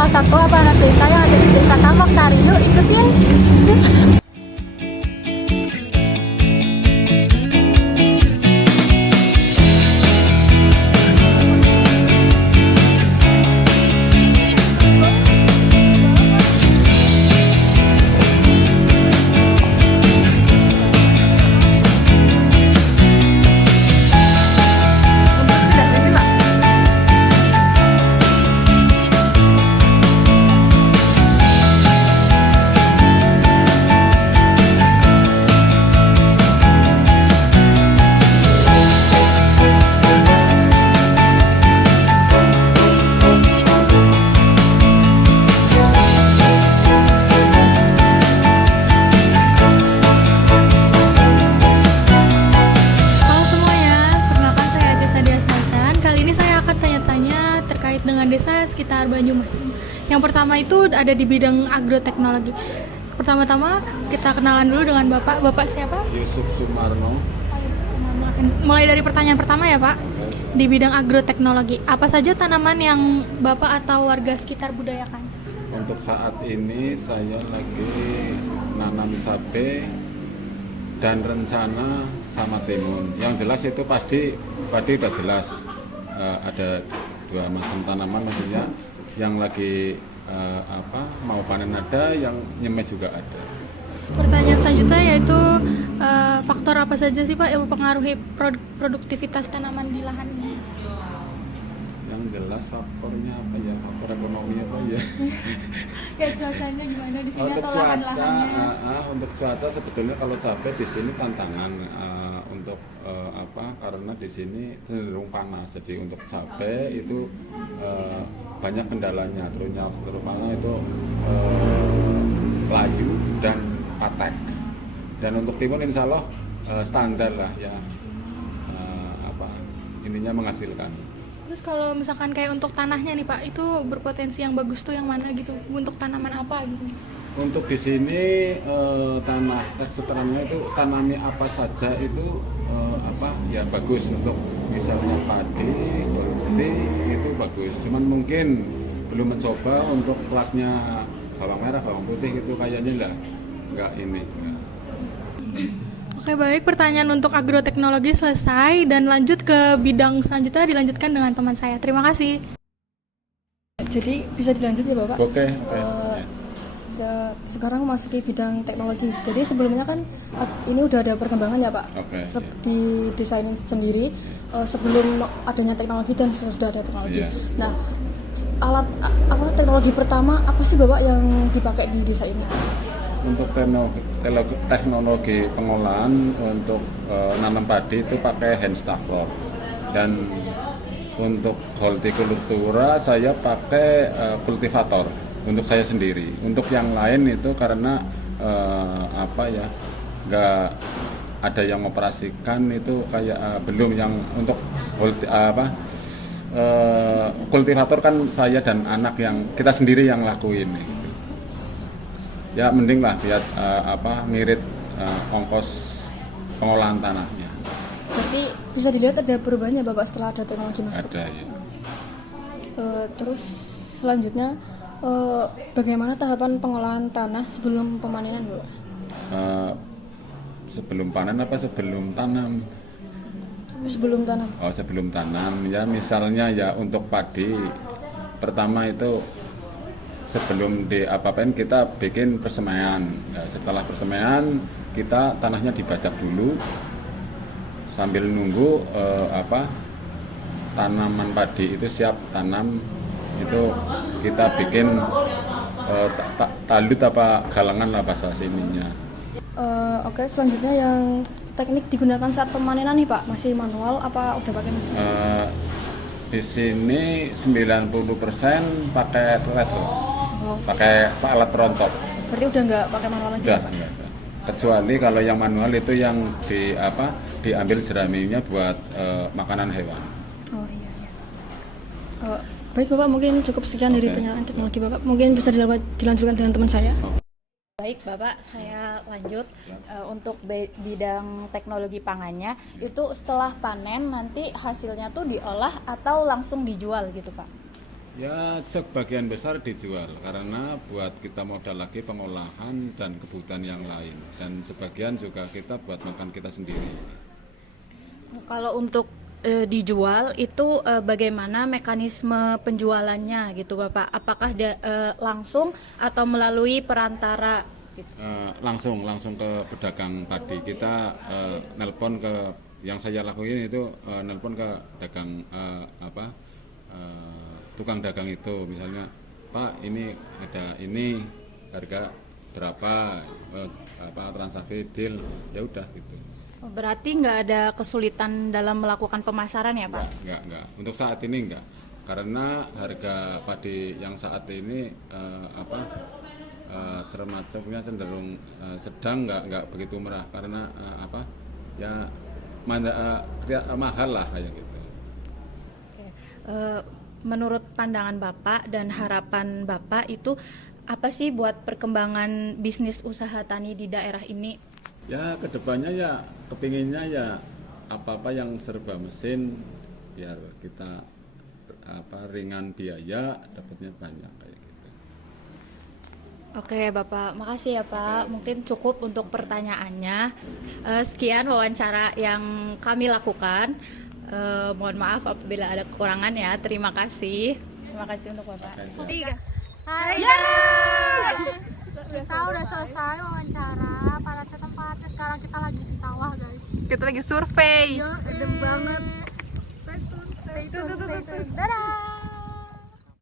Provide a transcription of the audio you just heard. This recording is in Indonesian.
salah satu anak desa yang ada di Desa Tambak Sari. Yuk ikutin. Halo semuanya, perkenalkan saya Aca Sadia Sasan. Kali ini saya akan tanya-tanya terkait dengan desa sekitar Banyumas. Yang pertama itu ada di bidang agroteknologi. Pertama-tama kita kenalan dulu dengan Bapak. Bapak siapa? Yusuf Sumarno. Mulai dari pertanyaan pertama ya Pak. Di bidang agroteknologi, apa saja tanaman yang Bapak atau warga sekitar budayakan? Untuk saat ini saya lagi nanam cabai dan rencana sama timun. Yang jelas itu padi udah jelas. Ada dua macam tanaman maksudnya, yang lagi mau panen ada, yang nyemai juga ada. Pertanyaan selanjutnya yaitu faktor apa saja sih Pak yang mempengaruhi produktivitas tanaman di lahan ini? Yang jelas faktornya apa ya? Faktor ekonomi apa ya? Kayak cuacanya gimana di sini Untuk atau cuaca, lahan-lahannya? untuk cuaca sebetulnya kalau cabai di sini tantangan untuk karena di sini cenderung panas. Jadi untuk cabai itu banyak kendalanya, terutama itu layu dan patek. Dan untuk timun insya Allah standar lah ya, intinya menghasilkan. Terus kalau misalkan kayak untuk tanahnya nih Pak, itu berpotensi yang bagus tuh yang mana gitu? Untuk tanaman apa gitu? Untuk di sini tanah tekstur tanamnya itu tanami apa saja itu ya bagus. Untuk misalnya padi, padi itu bagus. Cuman mungkin belum mencoba untuk kelasnya bawang merah, bawang putih gitu kayaknya lah nggak ini. Enggak. Oke baik, pertanyaan untuk agroteknologi selesai dan lanjut ke bidang selanjutnya dilanjutkan dengan teman saya. Terima kasih. Jadi bisa dilanjut ya Bapak? Oke. Sekarang masuki bidang teknologi. Jadi sebelumnya kan ini udah ada perkembangan ya Pak? Oke. Di desain sendiri sebelum adanya teknologi dan sudah ada teknologi. Iya. Nah, alat teknologi pertama apa sih Bapak yang dipakai di desa ini? Untuk teknologi pengolahan untuk nanam padi itu pakai hand stacker. Dan untuk hortikultura saya pakai kultivator untuk saya sendiri. Untuk yang lain itu karena nggak ada yang operasikan itu kayak belum yang untuk kultivator kan saya dan anak yang kita sendiri yang lakuin gitu. Ya mending lah biar ngirit ongkos pengolahan tanahnya. Berarti bisa dilihat ada perubahannya Bapak setelah ada teknologi masuk? Ada ya. Terus selanjutnya bagaimana tahapan pengolahan tanah sebelum pemanenan Bapak? Sebelum panen apa sebelum tanam? Sebelum tanam. Oh, sebelum tanam ya, misalnya ya untuk padi pertama itu sebelum diapa-apain kita bikin persemaian. Ya, setelah persemaian kita tanahnya dibajak dulu sambil nunggu tanaman padi itu siap tanam. Itu kita bikin talut apa galangan lah bahasa sininya. Oke, selanjutnya yang teknik digunakan saat pemanenan nih Pak, masih manual apa udah pakai mesin? Di sini 90% pakai laser. Pakai alat perontok. Berarti udah nggak pakai manual lagi? Udah, enggak. Kecuali kalau yang manual itu yang diambil jeraminya buat makanan hewan. Oh iya. Baik Bapak, mungkin cukup sekian dari penyalaan teknologi Bapak. Mungkin bisa dilanjutkan dengan teman saya. Baik Bapak, saya lanjut untuk bidang teknologi pangannya. Itu setelah panen nanti hasilnya tuh diolah atau langsung dijual gitu Pak? Ya sebagian besar dijual karena buat kita modal lagi pengolahan dan kebutuhan yang lain, dan sebagian juga kita buat makan kita sendiri. Kalau untuk dijual itu bagaimana mekanisme penjualannya gitu Bapak? Apakah langsung atau melalui perantara? Langsung ke pedagang padi. Kita nelpon ke, yang saya lakuin itu nelpon ke dagang tukang dagang itu, misalnya Pak ini ada ini harga berapa, transaksi deal, ya udah gitu. Berarti nggak ada kesulitan dalam melakukan pemasaran ya Pak? Enggak. Untuk saat ini enggak, karena harga padi yang saat ini termasuknya cenderung sedang, nggak begitu murah karena mahal lah kayak gitu. Oke. Menurut pandangan Bapak dan harapan Bapak itu apa sih buat perkembangan bisnis usaha tani di daerah ini? Ya kedepannya ya kepinginnya ya apa-apa yang serba mesin, biar kita ringan biaya, dapatnya banyak kayak gitu. Oke Bapak, makasih ya Pak. Mungkin cukup untuk pertanyaannya. Sekian wawancara yang kami lakukan. Mohon maaf apabila ada kekurangan ya. Terima kasih. Terima kasih untuk Bapak. Hai. Kita udah selesai wawancara pada tempatnya. Sekarang kita lagi di sawah, guys. Kita lagi survei. Adem banget. Stay tune. Dadah.